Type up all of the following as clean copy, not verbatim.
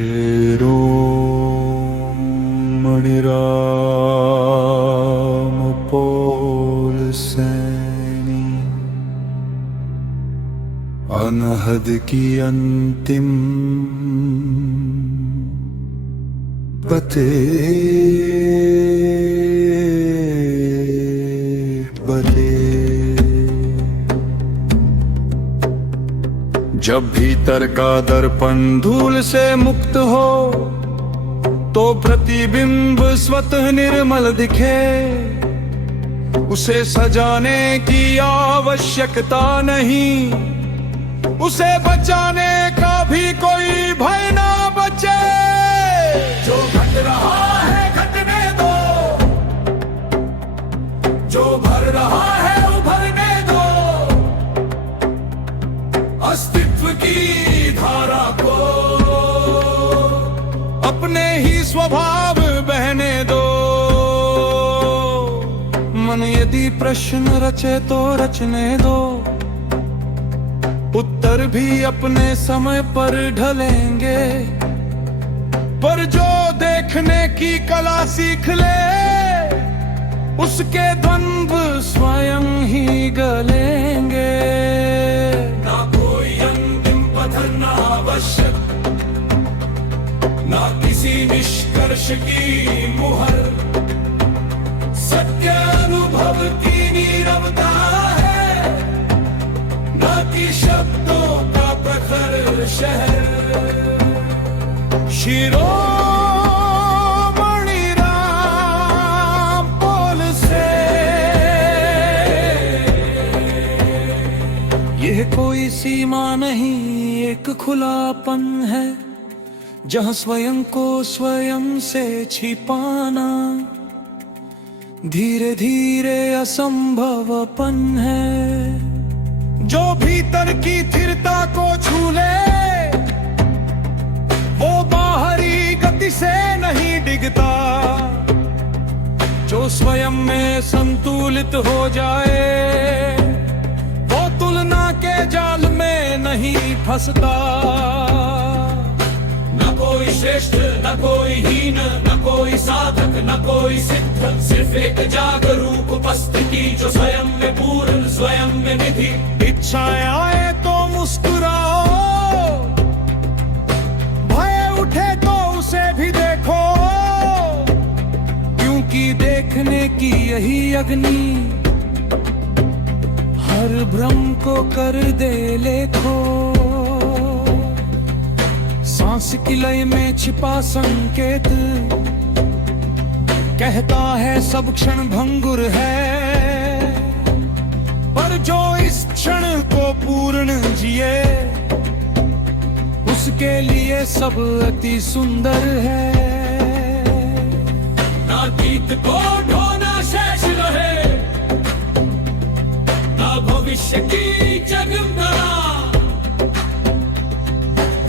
शिरोमणिराम पौलसैनी अनहद की अंतिम बते बले। जब भीतर का दर्पण धूल से मुक्त हो तो प्रतिबिंब स्वतः निर्मल दिखे। उसे सजाने की आवश्यकता नहीं, उसे बचाने का भी कोई भय ना बचे। जो घट रहा है घटने दो, जो भर रहा है उभरने दो। अस्तित्व की धारा को अपने ही स्वभाव बहने दो। मन यदि प्रश्न रचे तो रचने दो, उत्तर भी अपने समय पर ढलेंगे। पर जो देखने की कला सीख ले, उसके द्वंद्व स्वयं ही गलेंगे। ना कोई अंतिम पथन ना आवश्यक, ना किसी निष्कर्ष की मुहर। सत्य अनुभव की नीरवता है, ना कि शब्दों का प्रखर शहर। शिरोमणिराम पौलसैनी। यह कोई सीमा नहीं, एक खुलापन है जहां स्वयं को स्वयं से छिपाना धीरे धीरे असंभवपन है। जो भीतर की स्थिरता को छू ले, वो बाहरी गति से नहीं डिगता। जो स्वयं में संतुलित हो जाए, वो तुलना के जाल में नहीं फंसता। न कोई श्रेष्ठ, न कोई हीन, न कोई साधक, न कोई सिद्ध। सिर्फ एक जागरूक उपस्थिति जो स्वयं में पूर्ण, स्वयं में निधि। इच्छाएं आए तो मुस्कुराओ, भय उठे तो उसे भी देखो। क्योंकि देखने की यही अग्नि हर भ्रम को कर दे लेखो। सांस की लय में छिपा संकेत कहता है सब क्षण भंगुर है। पर जो इस क्षण को पूर्ण जिए, उसके लिए सब अति सुंदर है। ना अतीत को ढोना शेष रहे, ना भविष्य की जगमगाना।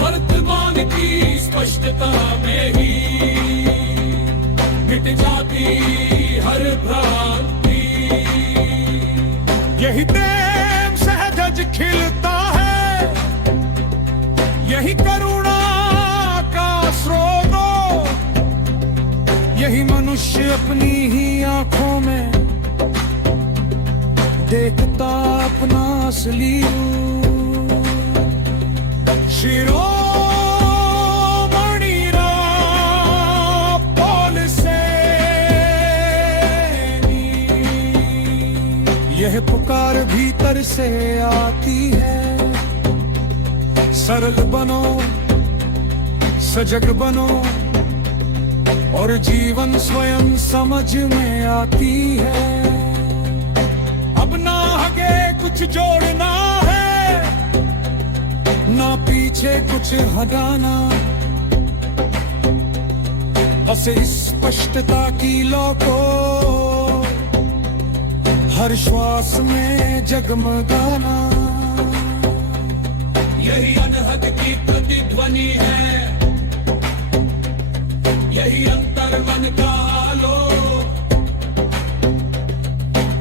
वर्तमान की स्पष्टता में ही मिट जाती हर भ्रांति। यही प्रेम सहज खिलता है, यही करुणा का स्रोत। यही मनुष्य अपनी ही आंखों में देखता अपना असली रूप। शिरोमणिराम पौलसैनी। यह पुकार भीतर से आती है, सरल बनो, सजग बनो। और जीवन स्वयं समझ में आती है। अब ना आगे कुछ जोड़ना है, ना पीछे कुछ हटाना। बस इस स्पष्टता की लौ को हर श्वास में जगमगाना। यही अनहद की प्रतिध्वनि है, यही अंतर मन का आलोक।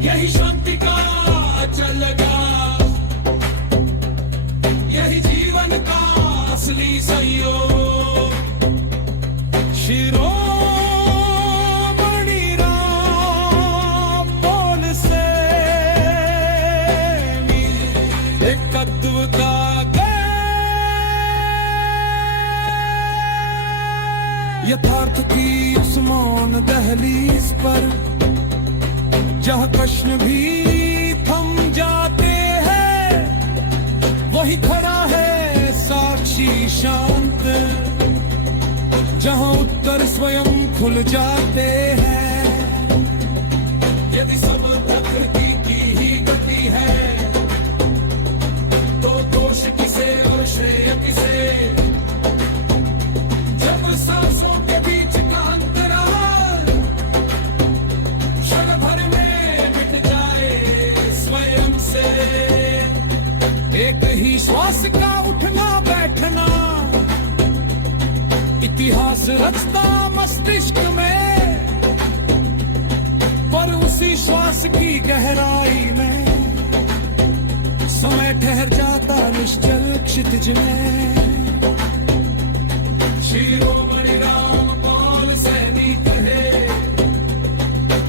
यही शांति का अचल गाथ, यही जीवन का असली संयोग। यथार्थ की उस मौन दहलीज पर जहाँ कृष्ण भी थम जाते हैं, वही खड़ा है साक्षी शांत, जहाँ उत्तर स्वयं खुल जाते हैं। यदि सब प्रकृति की ही गति है, तो दोष किसे और श्रेय किसे? जब सांसों के बीच का अंतराल क्षण भर में मिट जाए स्वयं से, एक ही श्वास का उठना बैठना इतिहास रचता मस्तिष्क में, पर उसी श्वास की गहराई में समय ठहर जाता निश्चल क्षितिज में। शिरोमणि रामपाल सैनी कहे,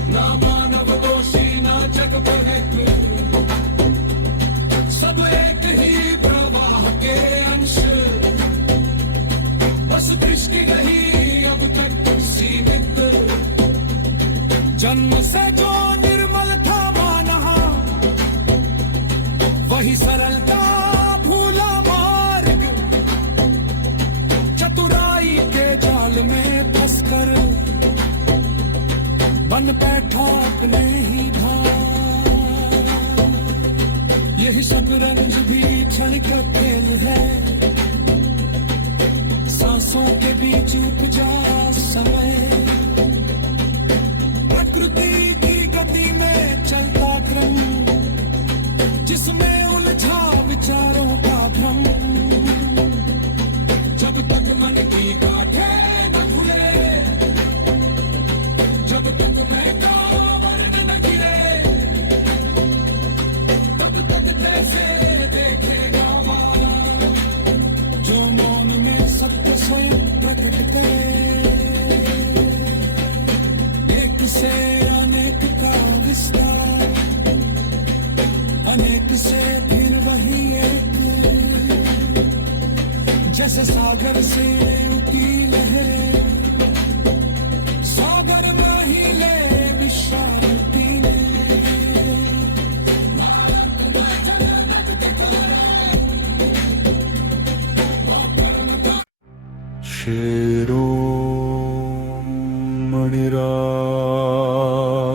ना मानव दोषी ना जग पवित्र, सब एक ही प्रवाह के अंश, बस दृष्टि रही अब तक सीमित। जन्म से जो निर्मल था माना, वही सरलता भूला मार्ग, चतुराई के जाल में फंसकर बन बैठा अपने ही भाग। यही सब रंज भी क्षणिक खेल है, सांसों के बीच उपजा समय, प्रकृति की गति में चलता क्रम, जिसमें उलझा विचारों का भ्रम। जब तक मन की गांठें न खुले, जब तक मैं का वर्ण न गिरे, तब तक कैसे देखेगा जो मौन में सत्य स्वयं प्रकट करे। एक से अनेक का विस्तार, अनेक से फिर वही एक, जैसे सागर से उठी लहरें, सागर में ही ले विश्राम पीने। शिरोमणि रामपाल